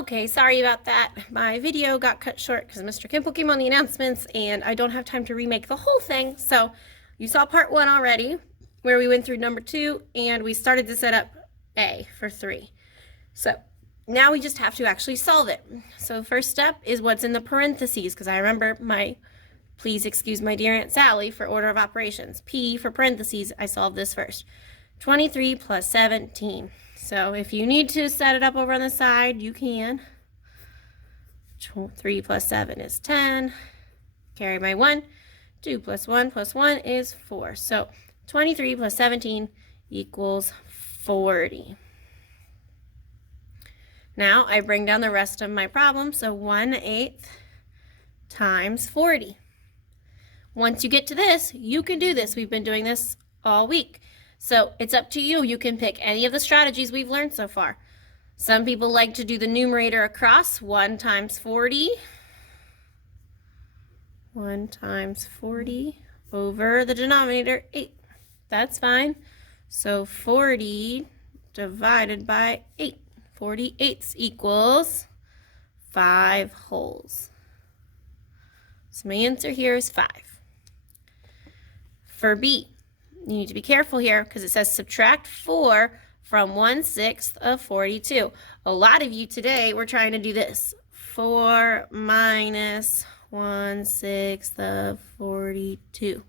Okay, sorry about that. My video got cut short because Mr. Kimple came on the announcements and I don't have time to remake the whole thing. So you saw part 1 already where we went through number 2 and we started to set up A for 3. So now we just have to actually solve it. So first step is what's in the parentheses, because I remember please excuse my dear Aunt Sally for order of operations. P for parentheses, I solved this first. 23 plus 17. So if you need to set it up over on the side, you can. 3 plus 7 is 10. Carry my 1. 2 plus 1 is 4. So 23 plus 17 equals 40. Now I bring down the rest of my problem. So 1/8 times 40. Once you get to this, you can do this. We've been doing this all week. So it's up to you. You can pick any of the strategies we've learned so far. Some people like to do the numerator across. 1 times 40. 1 times 40 over the denominator, 8. That's fine. So 40 divided by 8. 48 equals 5 wholes. So my answer here is 5. For B, you need to be careful here because it says subtract 4 from 1/6 of 42. A lot of you today were trying to do this. 4 minus 1/6 of 42.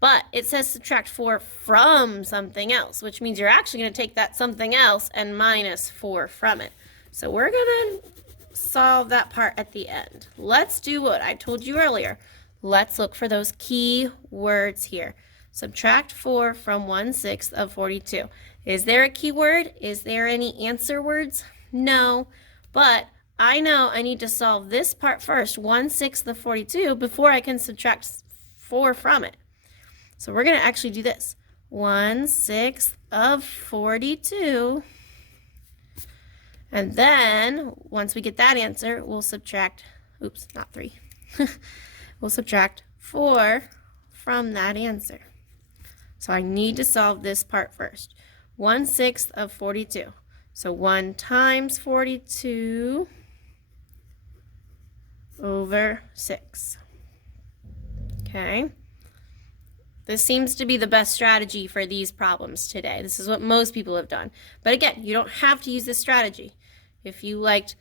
But it says subtract 4 from something else, which means you're actually going to take that something else and minus 4 from it. So we're going to solve that part at the end. Let's do what I told you earlier. Let's look for those key words here. Subtract 4 from 1/6 of 42. Is there a key word? Is there any answer words? No, but I know I need to solve this part first, 1/6 of 42, before I can subtract 4 from it. So we're going to actually do this. 1/6 of 42. And then, once we get that answer, we'll subtract, oops, not 3. We'll subtract 4 from that answer. So I need to solve this part first. 1/6 of 42. So 1 times 42 over 6. Okay. This seems to be the best strategy for these problems today. This is what most people have done. But again, you don't have to use this strategy. If you liked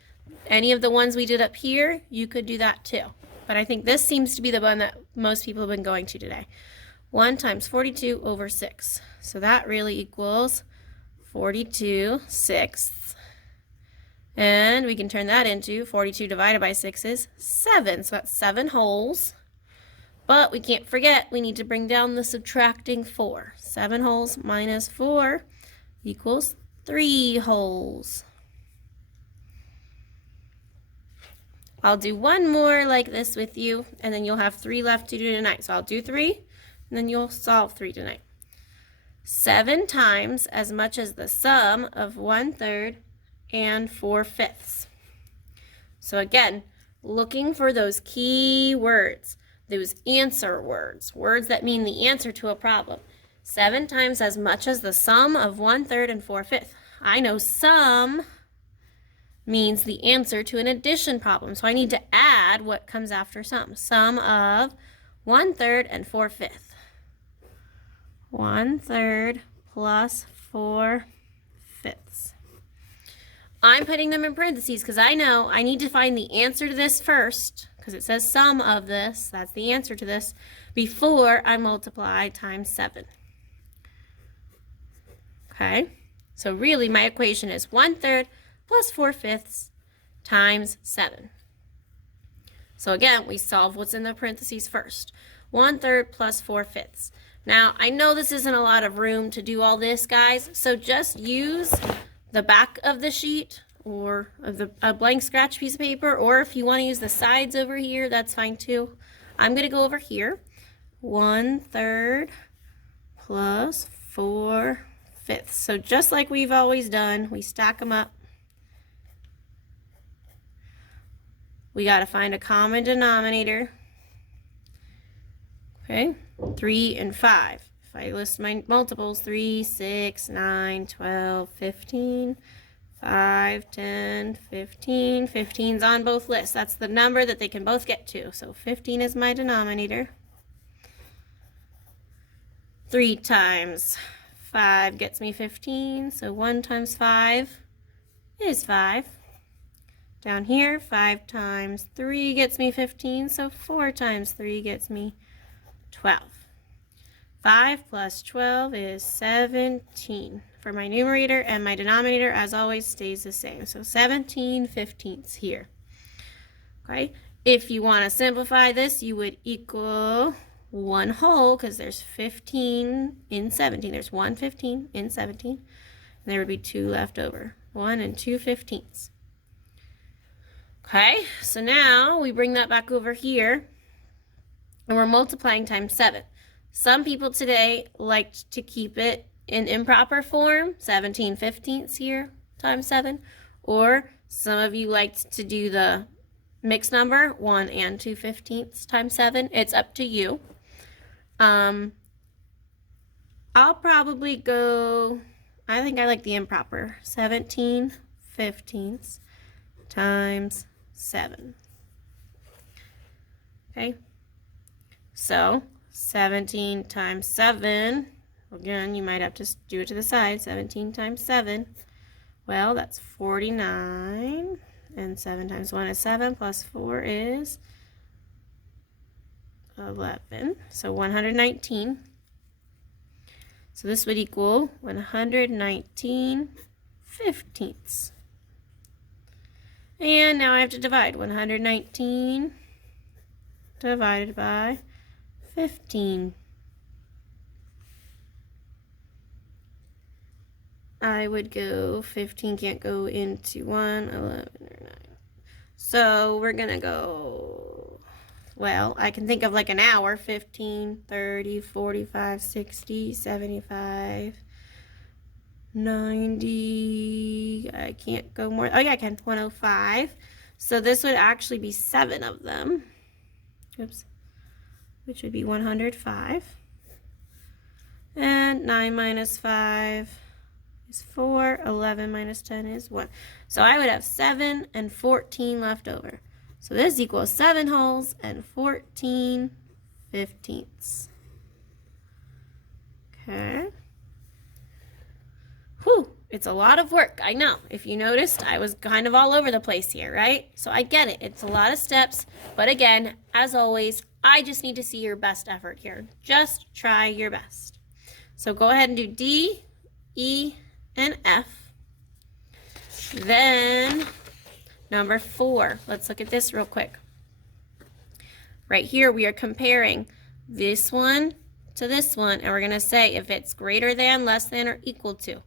any of the ones we did up here, you could do that too. But I think this seems to be the one that most people have been going to today. 1 times 42 over 6. So that really equals 42/6. And we can turn that into 42 divided by 6 is 7. So that's 7 wholes. But we can't forget, we need to bring down the subtracting 4. 7 wholes minus 4 equals 3 wholes. I'll do one more like this with you, and then you'll have 3 left to do tonight. So I'll do 3, and then you'll solve 3 tonight. 7 times as much as the sum of 1/3 and 4/5. So again, looking for those key words, those answer words, words that mean the answer to a problem. 7 times as much as the sum of 1/3 and 4/5. I know sum means the answer to an addition problem. So I need to add what comes after sum. Sum of 1/3 and 4/5. 1/3 plus 4/5. I'm putting them in parentheses because I know I need to find the answer to this first, because it says sum of this, that's the answer to this, before I multiply times 7. Okay, so really my equation is 1/3 plus 4/5 times 7. So again, we solve what's in the parentheses first. 1/3 plus 4/5. Now, I know this isn't a lot of room to do all this, guys, so just use the back of the sheet or a blank scratch piece of paper, or if you want to use the sides over here, that's fine too. I'm going to go over here. 1/3 plus 4/5. So just like we've always done, we stack them up. We got to find a common denominator. Okay, 3 and 5. If I list my multiples, 3, 6, 9, 12, 15, 5, 10, 15. 15's on both lists. That's the number that they can both get to. So 15 is my denominator. 3 times 5 gets me 15. So 1 times 5 is 5. Down here, 5 times 3 gets me 15. So 4 times 3 gets me 12. 5 plus 12 is 17 for my numerator, and my denominator, as always, stays the same. So 17/15 here. Okay. If you want to simplify this, you would equal 1 whole, because there's 15 in 17. There's 1 15 in 17. And there would be 2 left over. 1 and 2/15. Okay. So now we bring that back over here, and we're multiplying times 7. Some people today liked to keep it in improper form, 17/15 here times 7, or some of you liked to do the mixed number, 1 and 2/15 times 7. It's up to you. I'll probably go, I think I like the improper, 17/15 times 7. Okay, so 17 times 7, again, you might have to do it to the side. 17 times 7, well, that's 49, and 7 times 1 is 7, plus 4 is 11, so 119. So this would equal 119/15. And now I have to divide 119 divided by 15. I would go 15 can't go into 1, 11, or 9. So we're going to go, well, I can think of like an hour, 15, 30, 45, 60, 75, 90. I can't go more. Oh, yeah, I can. 105. So this would actually be 7 of them. Oops. Which would be 105. And 9 minus 5 is 4. 11 minus 10 is 1. So I would have 7 and 14 left over. So this equals 7 wholes and 14/15. Okay. Whew, it's a lot of work, I know. If you noticed, I was kind of all over the place here, right? So I get it. It's a lot of steps. But again, as always, I just need to see your best effort here. Just try your best. So go ahead and do D, E, and F. Then number 4. Let's look at this real quick. Right here, we are comparing this one to this one, and we're going to say if it's greater than, less than, or equal to.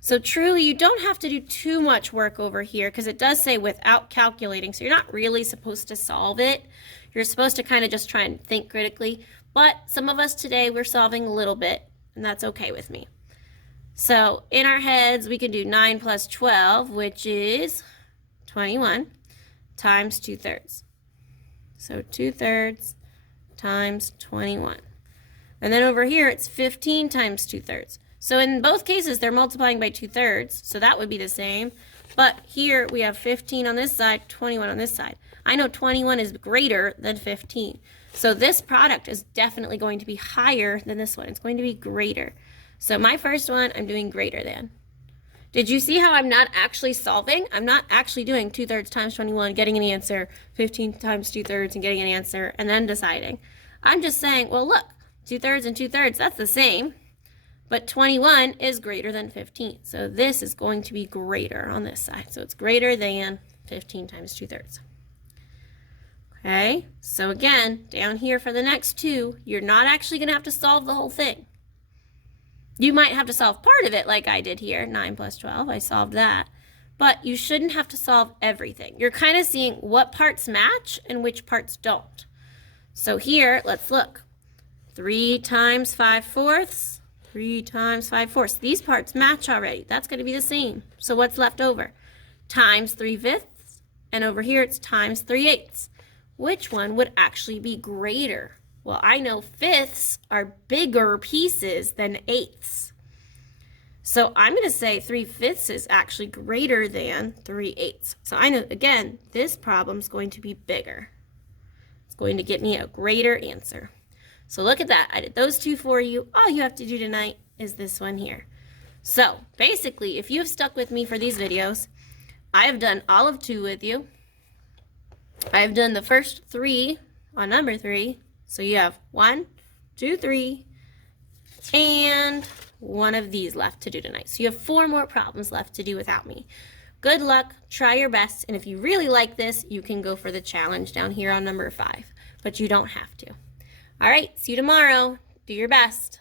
So truly, you don't have to do too much work over here, because it does say without calculating, so you're not really supposed to solve it. You're supposed to kind of just try and think critically, but some of us today, we're solving a little bit, and that's okay with me. So in our heads, we can do 9 plus 12, which is 21, times 2/3. So 2/3 times 21. And then over here, it's 15 times 2/3. So in both cases, they're multiplying by 2/3, so that would be the same. But here we have 15 on this side, 21 on this side. I know 21 is greater than 15. So this product is definitely going to be higher than this one. It's going to be greater. So my first one, I'm doing greater than. Did you see how I'm not actually solving? I'm not actually doing 2/3 times 21, getting an answer, 15 times 2/3 and getting an answer, and then deciding. I'm just saying, well, look, 2/3 and 2/3, that's the same. But 21 is greater than 15. So this is going to be greater on this side. So it's greater than 15 times 2/3. Okay, so again, down here for the next 2, you're not actually going to have to solve the whole thing. You might have to solve part of it like I did here, 9 plus 12. I solved that. But you shouldn't have to solve everything. You're kind of seeing what parts match and which parts don't. So here, let's look. 3 times 5/4. 3 times 5/4. These parts match already. That's going to be the same. So what's left over? Times 3/5. And over here, it's times 3/8. Which one would actually be greater? Well, I know 5ths are bigger pieces than 8ths. So I'm going to say 3/5 is actually greater than 3/8. So I know, again, this problem is going to be bigger. It's going to get me a greater answer. So look at that. I did those two for you. All you have to do tonight is this one here. So basically, if you've stuck with me for these videos, I have done all of 2 with you. I've done the first 3 on number 3. So you have 1, 2, 3, and 1 of these left to do tonight. So you have 4 more problems left to do without me. Good luck, try your best, and if you really like this, you can go for the challenge down here on number 5, but you don't have to. All right, see you tomorrow. Do your best.